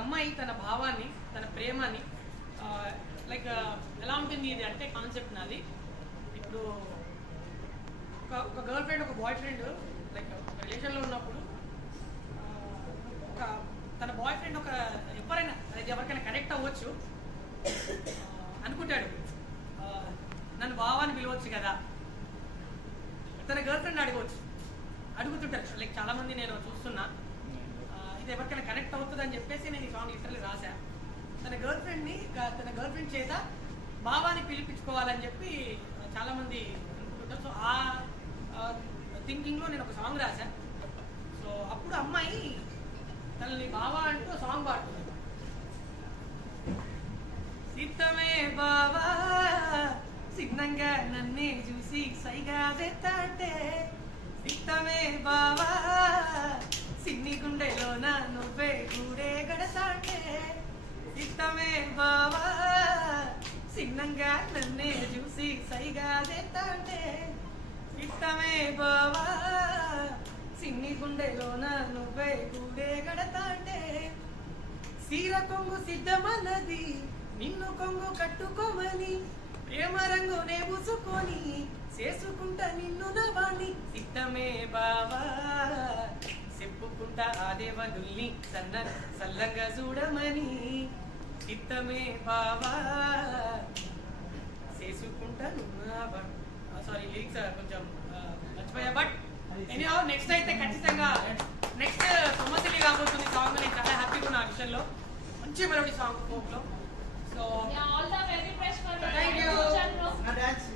అమ్మాయి తన భావాన్ని, తన ప్రేమని లైక్ ఎలా ఉంటుంది ఇది అంటే కాన్సెప్ట్ నాది. ఇప్పుడు ఒక గర్ల్ ఫ్రెండ్, ఒక బాయ్ ఫ్రెండ్ లైక్ ఒక రిలేషన్లో ఉన్నప్పుడు తన బాయ్ ఫ్రెండ్ ఎవరికైనా కనెక్ట్ అవ్వచ్చు అనుకుంటాడు. నన్ను బావాని పిలవచ్చు కదా, తన గర్ల్ ఫ్రెండ్ అడుగుతుంటారు. లైక్ చాలామంది నేను చూస్తున్నా, ఇది ఎవరికైనా కనెక్ట్ అవుతుంది అని చెప్పేసి నేను ఈ సాంగ్ లిటరల్లీ రాశా. తన గర్ల్ ఫ్రెండ్ చేత బావాని పిలిపించుకోవాలని చెప్పి చాలామంది అనుకుంటుంటారు. సో ఆ థింకింగ్లో నేను ఒక సాంగ్ రాశా. సో అప్పుడు అమ్మాయి తనని బావా అంటూ సాంగ్ పాడుతుంది. సిద్ధమే బావా సిద్ధంగా నన్నే చూసి సైగా చేస్తాంటే, సిద్ధమే బావా సిన్ని గుండెలోన నువ్వే గూడే గడతాంటే, సిద్ధమే బావా సిన్నంగా నన్నే చూసి సైగా చేస్తాంటే, సిద్ధమే బావా సిన్ని గుండెలోన నువ్వే గూడే గడతాంటే, సీర కొంగు సిద్ధమన్నది నిన్ను కొంగు కట్టుకోమని, ప్రేమ రంగునే పూసుకొని చేసుకుంటా నిన్ను నవాణి, సిద్ధమే బావా చెప్పుకుంటా ఆ దేవదుల్ని సల్లంగా చూడమని, సిద్ధమే బావా చేసుకుంటా నువ్వు. సారీ లిరిక్స్ కొంచెం మర్చిపోయా, బట్ ఎనీహౌ నెక్స్ట్ అయితే ఖచ్చితంగా నెక్స్ట్ సమస్యలు రాబోతుంది సాంగ్. నేను చాలా హ్యాపీగా ఉన్న ఆ విషయంలో. మంచి మెలోడీ సాంగ్ ఫోక్లో. So all the very best for thank you. నా డాన్స్